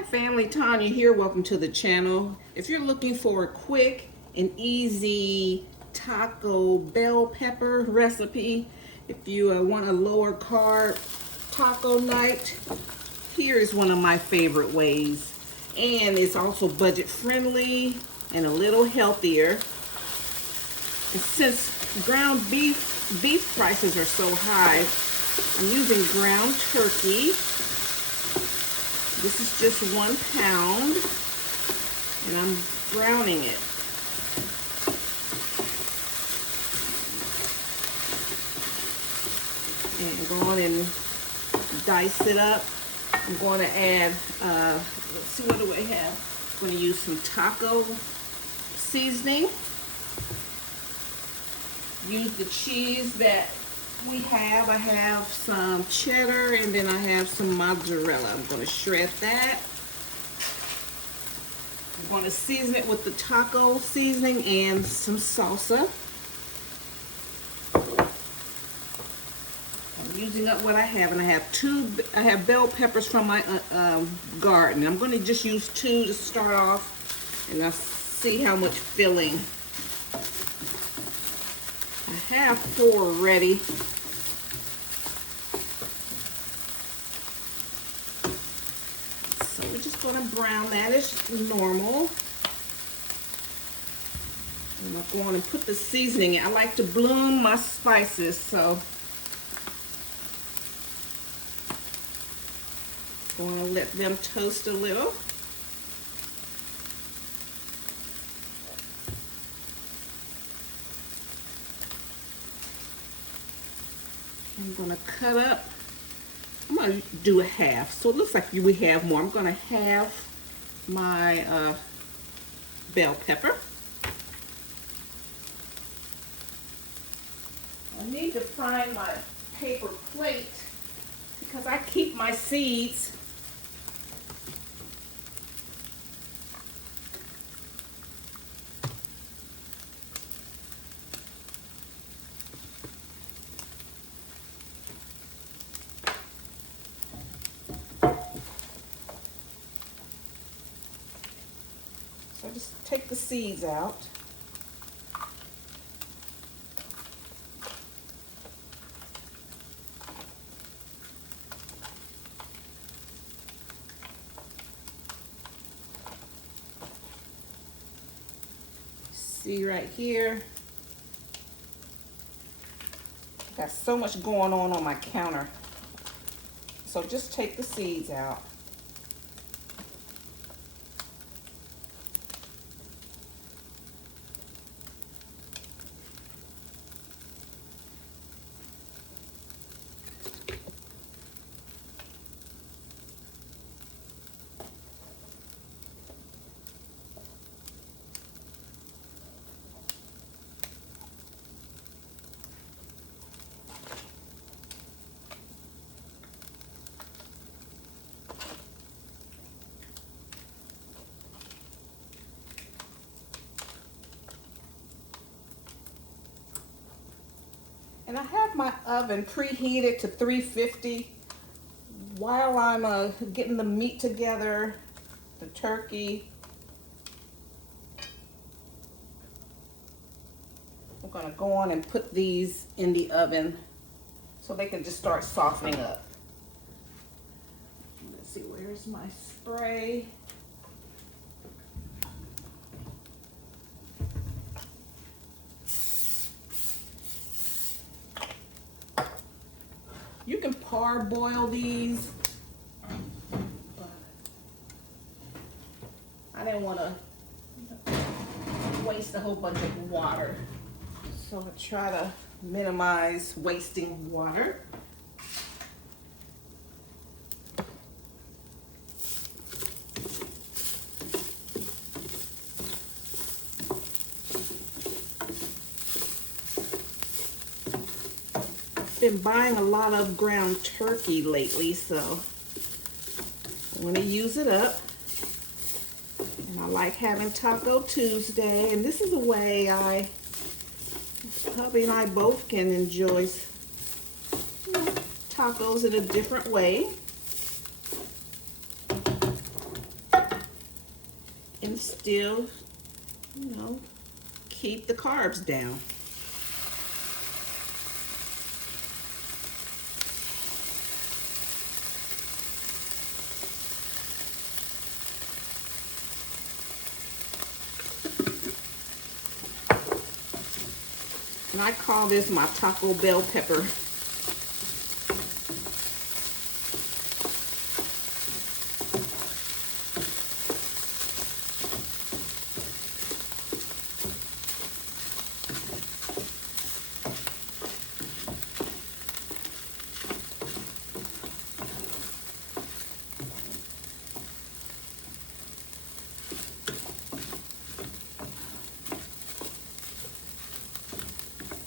Hi family, Tanya here. Welcome to the channel. If you're looking for a quick and easy taco bell pepper recipe, if you want a lower carb taco night, here is one of my favorite ways. And it's also budget friendly and a little healthier. And since ground beef prices are so high, I'm using ground turkey. This is just 1 pound, and I'm browning it. And go on and dice it up. I'm going to add, let's see, what do I have? I'm going to use some taco seasoning. Use the cheese that we have. I have some cheddar and then I have some mozzarella. I'm going to shred that. I'm going to season it with the taco seasoning and some salsa. I'm using up what I have, and I have bell peppers from my garden. I'm going to just use 2 to start off, and I'll see how much filling. I have 4 ready. So we're just going to brown that as normal. And I'm going to put the seasoning in. I like to bloom my spices, so I'm going to let them toast a little. I'm going to cut up. I'm going to do a half. So it looks like we have more. I'm going to halve my bell pepper. I need to find my paper plate because I keep my seeds. So just take the seeds out. See right here, I got so much going on my counter. So just take the seeds out. And I have my oven preheated to 350 while I'm getting the meat together, the turkey. I'm gonna go on and put these in the oven so they can just start softening up. Let's see, where's my spray? You can parboil these, but I didn't want to waste a whole bunch of water. So I try to minimize wasting water. Been buying a lot of ground turkey lately, so I want to use it up. And I like having Taco Tuesday, and this is a way hubby and I both can enjoy tacos in a different way. and still, you know, keep the carbs down. And I call this my Taco Bell pepper.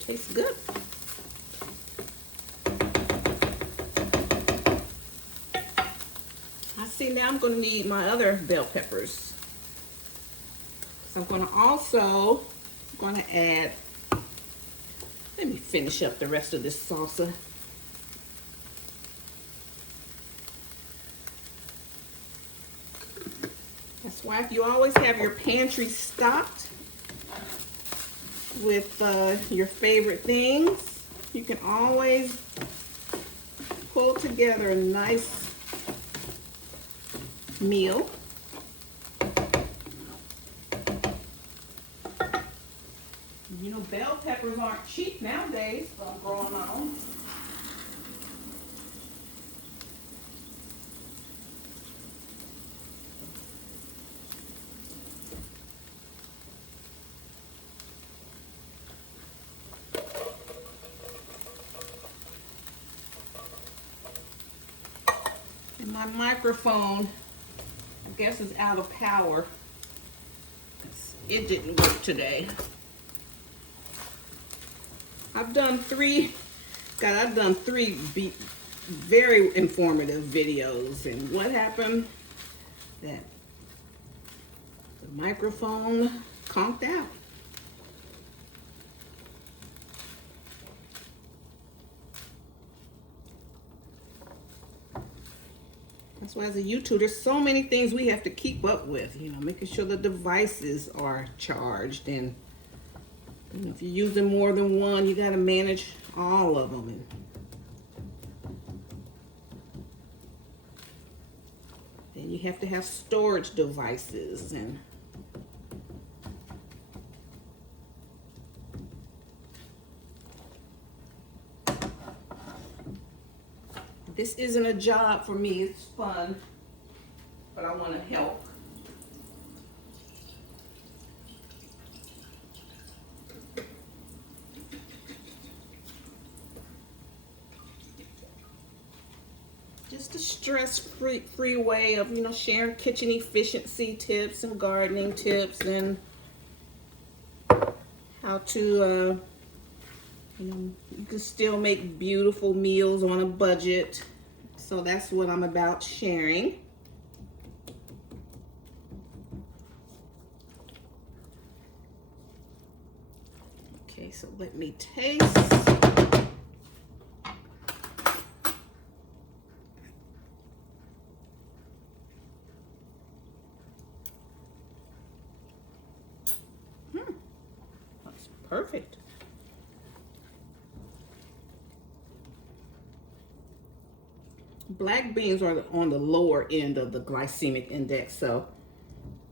Tastes good. I see now I'm going to need my other bell peppers. So I'm going to also add, let me finish up the rest of this salsa. That's why if you always have your pantry stocked with your favorite things, you can always pull together a nice meal. You know, bell peppers aren't cheap nowadays, so I'm growing my own. And my microphone, I guess, is out of power. It didn't work today. I've done three very informative videos, and what happened? That the microphone conked out. That's why as a YouTuber, there's so many things we have to keep up with, you know, making sure the devices are charged, and you know, if you're using more than one, you got to manage all of them. And then you have to have storage devices, and this isn't a job for me. It's fun, but I want to help. Just a stress-free way of, you know, sharing kitchen efficiency tips and gardening tips, and how to, you know, you can still make beautiful meals on a budget. So that's what I'm about sharing. Okay, so let me taste. That's perfect. Black beans are on the lower end of the glycemic index, so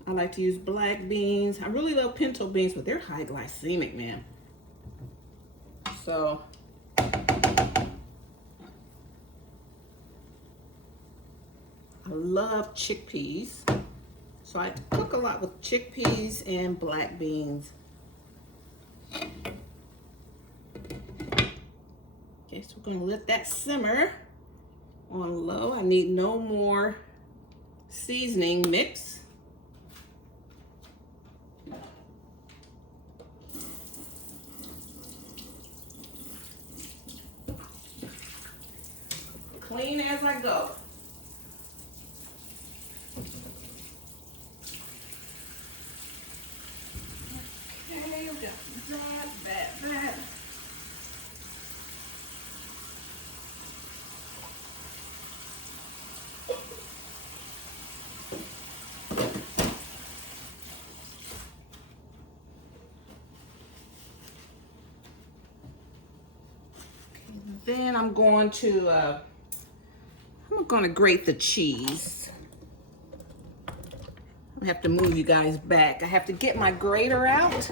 I like to use black beans. I really love pinto beans, but they're high glycemic, man. So I love chickpeas, so I cook a lot with chickpeas and black beans. Okay, so we're gonna let that simmer on low. I need no more seasoning mix. Clean as I go. Okay, we got that. then I'm going to grate the cheese. I have to move you guys back. I have to get my grater out.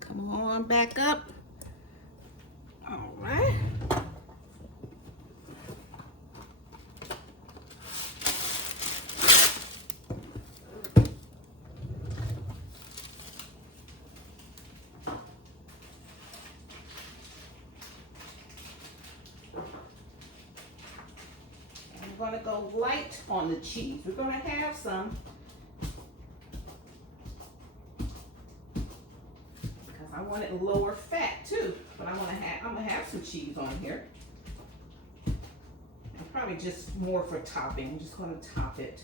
Come on back up. All right. We're going to go light on the cheese. We're going to have some, because I want it lower fat too. But I'm gonna have some cheese on here. And probably just more for topping. I'm just going to top it.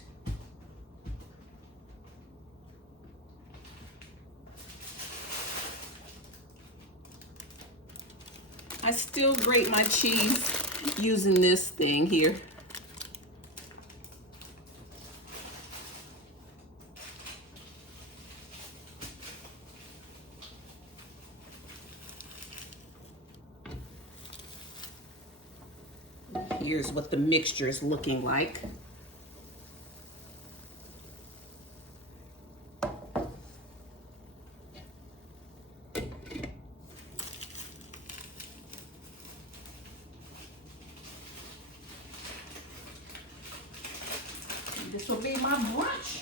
I still grate my cheese using this thing here. Here's what the mixture is looking like. This will be my brunch.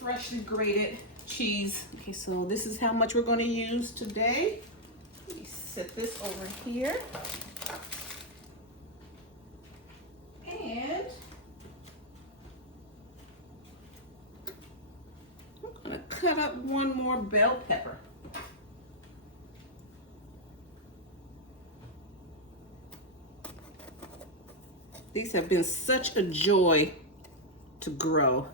Freshly grated cheese. Okay, so this is how much we're going to use today. Let me set this over here. And I'm going to cut up one more bell pepper. These have been such a joy to grow.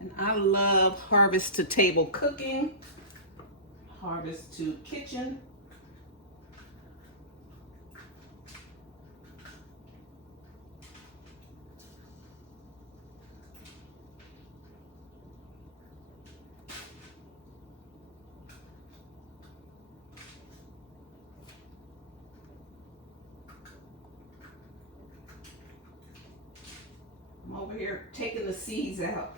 And I love harvest to table cooking, harvest to kitchen. I'm over here taking the seeds out.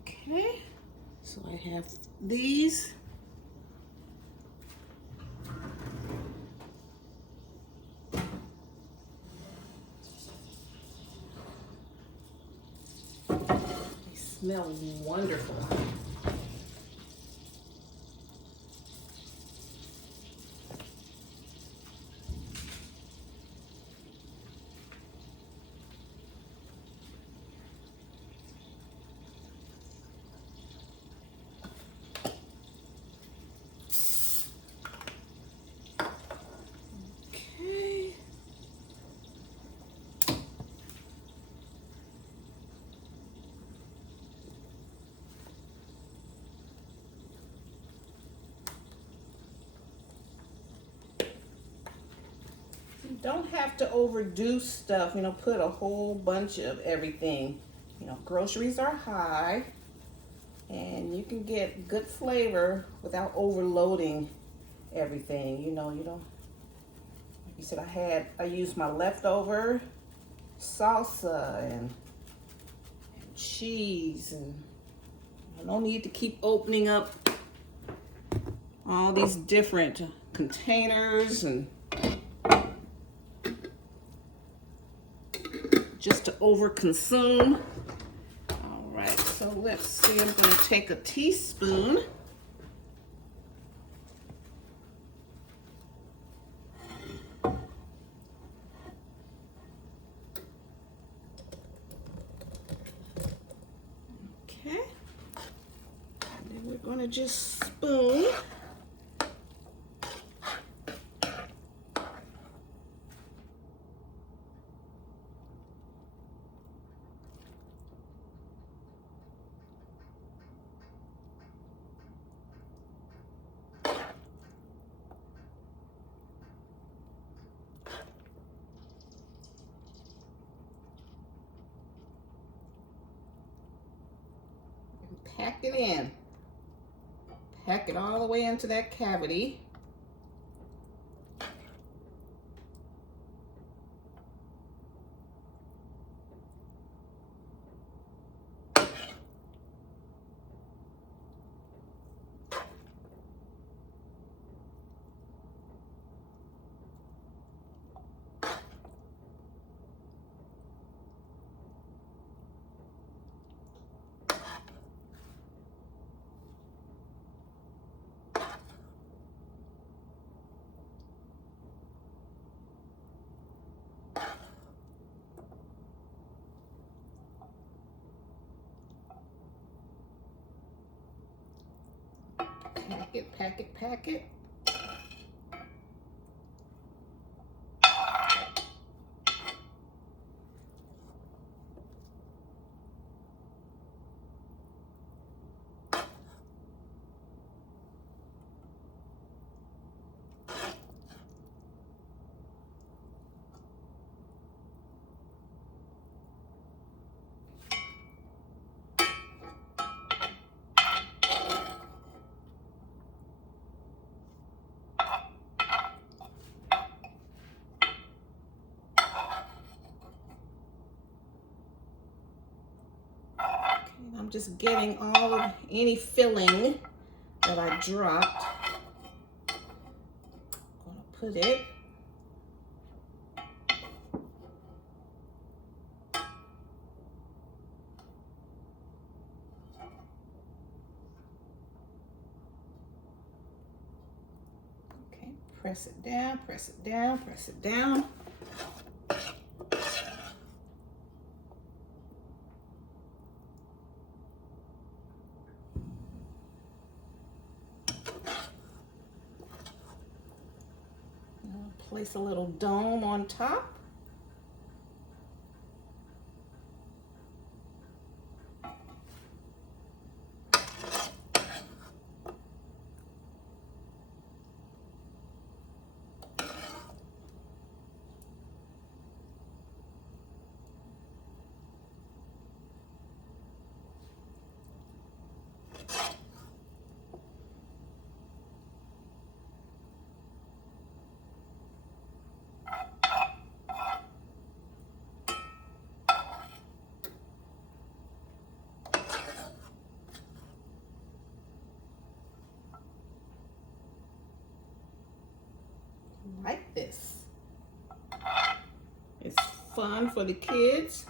Okay, so I have these. They smell wonderful. Don't have to overdo stuff, you know, put a whole bunch of everything. You know, groceries are high and you can get good flavor without overloading everything. You know, you don't, like you said, I used my leftover salsa and cheese, and no need to keep opening up all these different containers and just to overconsume. All right, so let's see, I'm going to take a teaspoon. Okay, and then we're going to just spoon. Pack it in. Pack it all the way into that cavity. Pack it, pack it, pack it. I'm just getting all of any filling that I dropped. I'm gonna put it. Okay, press it down, press it down, press it down. Place a little dome on top. Like this. It's fun for the kids.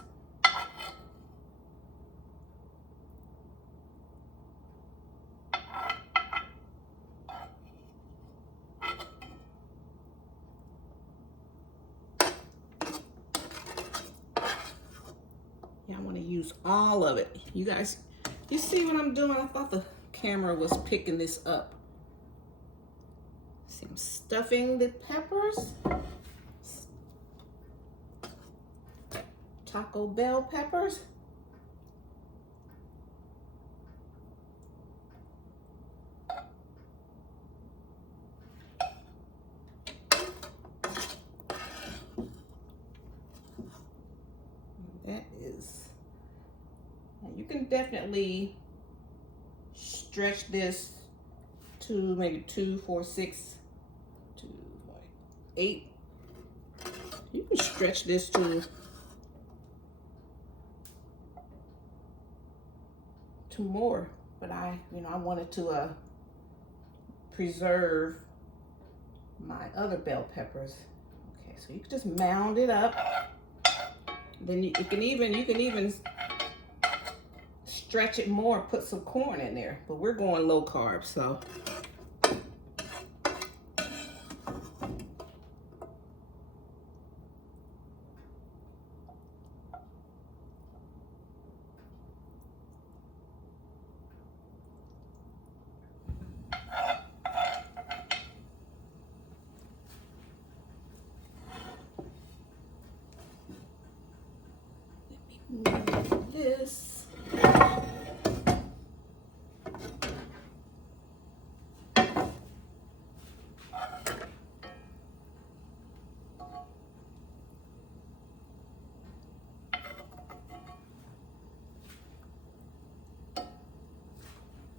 Yeah, I want to use all of it. You guys, you see what I'm doing? I thought the camera was picking this up. See, I'm stuffing the peppers. Taco Bell peppers. That is, you can definitely stretch this to maybe 2, 4, 6, 2, 8. You can stretch this to 2 more, but I wanted to preserve my other bell peppers. Okay, so you can just mound it up. Then you can even stretch it more, put some corn in there. But we're going low carb, so. This.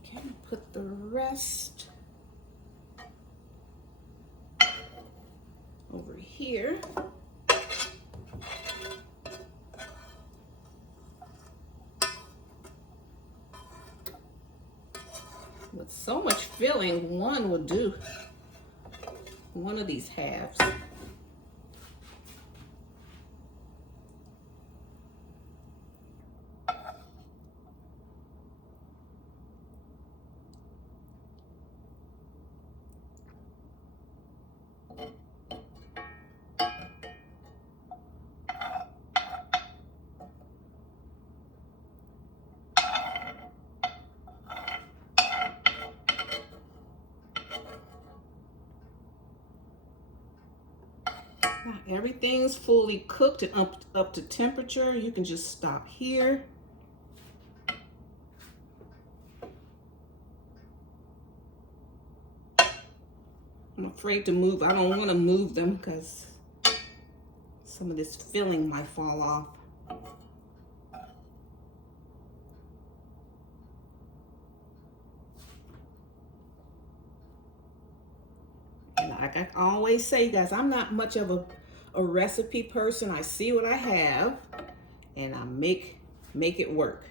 Okay, put the rest over here. With so much filling, one will do. One of these halves. Now everything's fully cooked and up to temperature. You can just stop here. I'm afraid to move. I don't want to move them because some of this filling might fall off. And like I always say, guys, I'm not much of a recipe person. I see what I have and I make it work.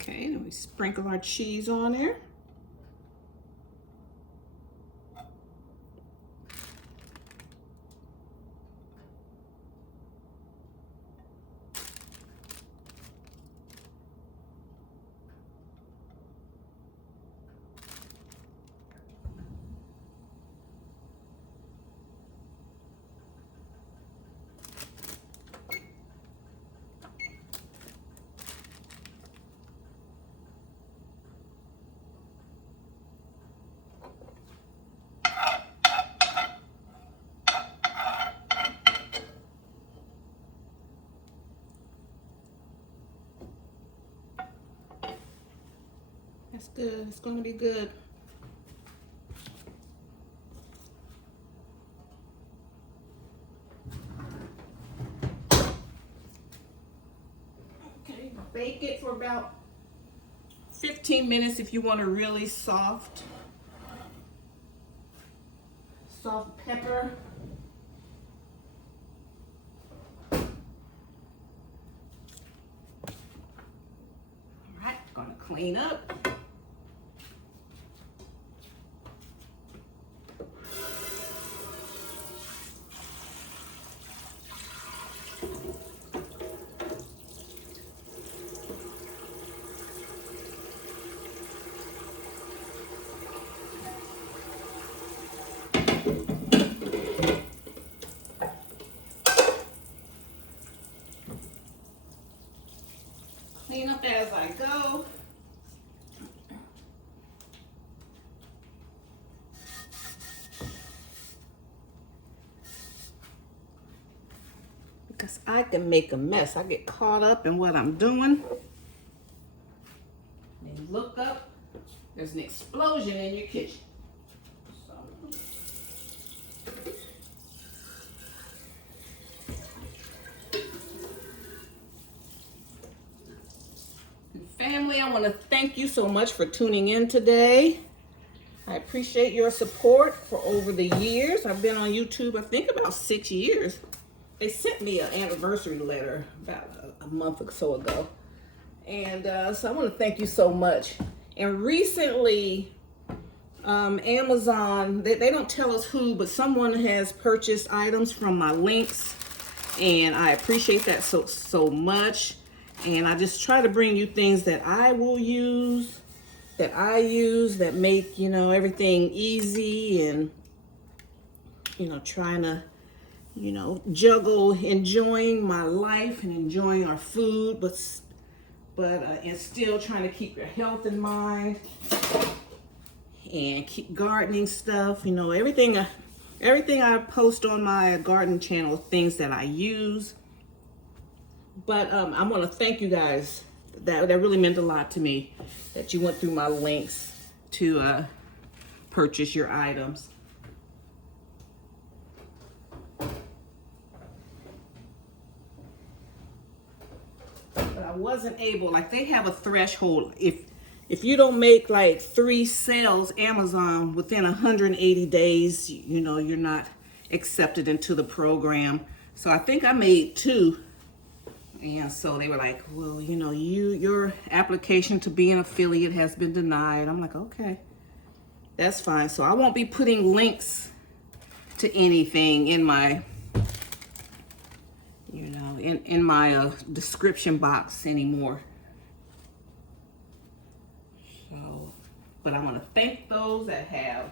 Okay, then we sprinkle our cheese on there. That's good. It's going to be good. Okay, bake it for about 15 minutes if you want a really soft pepper. All right, gonna clean up. Clean up as I go. Because I can make a mess. I get caught up in what I'm doing. And you look up, there's an explosion in your kitchen. Family, I want to thank you so much for tuning in today. I appreciate your support for over the years. I've been on YouTube, I think about 6 years. They sent me an anniversary letter about a month or so ago. And so I want to thank you so much. And recently, Amazon, they don't tell us who, but someone has purchased items from my links. And I appreciate that so much. And I just try to bring you things that I will use, that make, you know, everything easy, and, you know, trying to, you know, juggle enjoying my life and enjoying our food, but and still trying to keep your health in mind and keep gardening stuff. You know, everything I post on my garden channel, things that I use. But I want to thank you guys. That really meant a lot to me, that you went through my links to purchase your items. But I wasn't able, like, they have a threshold. If you don't make like 3 sales, Amazon, within 180 days, you know, you're not accepted into the program. So I think I made 2. And so they were like, well, you know, your application to be an affiliate has been denied. I'm like, okay, that's fine. So I won't be putting links to anything in my, you know, in my description box anymore. So, but I want to thank those that have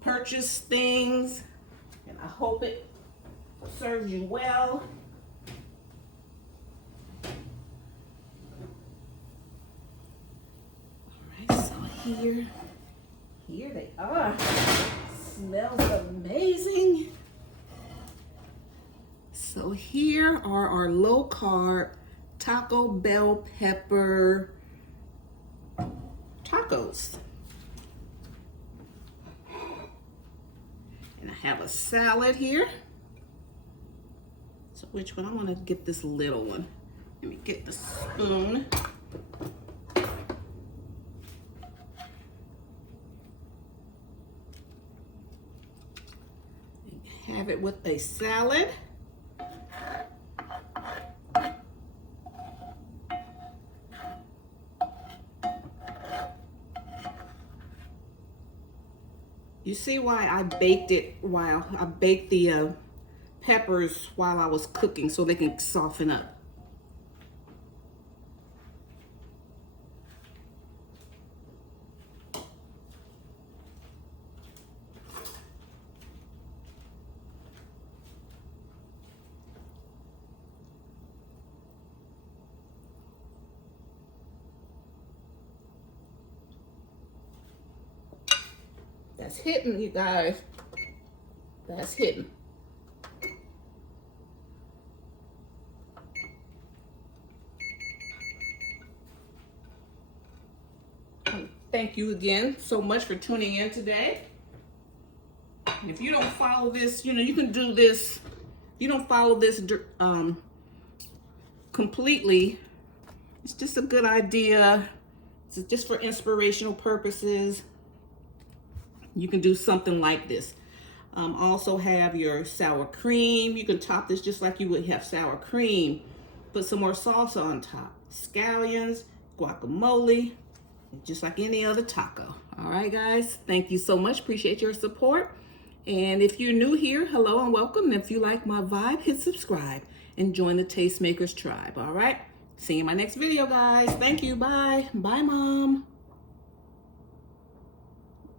purchased things, and I hope it serves you well. Here they are. Smells amazing. So here are our low carb taco bell pepper tacos. And I have a salad here. So which one? I want to get this little one. Let me get the spoon. Have it with a salad. You see why I baked it while I baked the peppers while I was cooking, so they can soften up. That's hitting, you guys. That's hitting. Thank you again so much for tuning in today. And if you don't follow this, you know, you can do this. You don't follow this completely. It's just a good idea. It's just for inspirational purposes. You can do something like this. Also have your sour cream. You can top this just like you would have sour cream. Put some more salsa on top. Scallions, guacamole, just like any other taco. All right, guys. Thank you so much. Appreciate your support. And if you're new here, hello and welcome. And if you like my vibe, hit subscribe and join the Tastemakers tribe. All right. See you in my next video, guys. Thank you. Bye. Bye, Mom.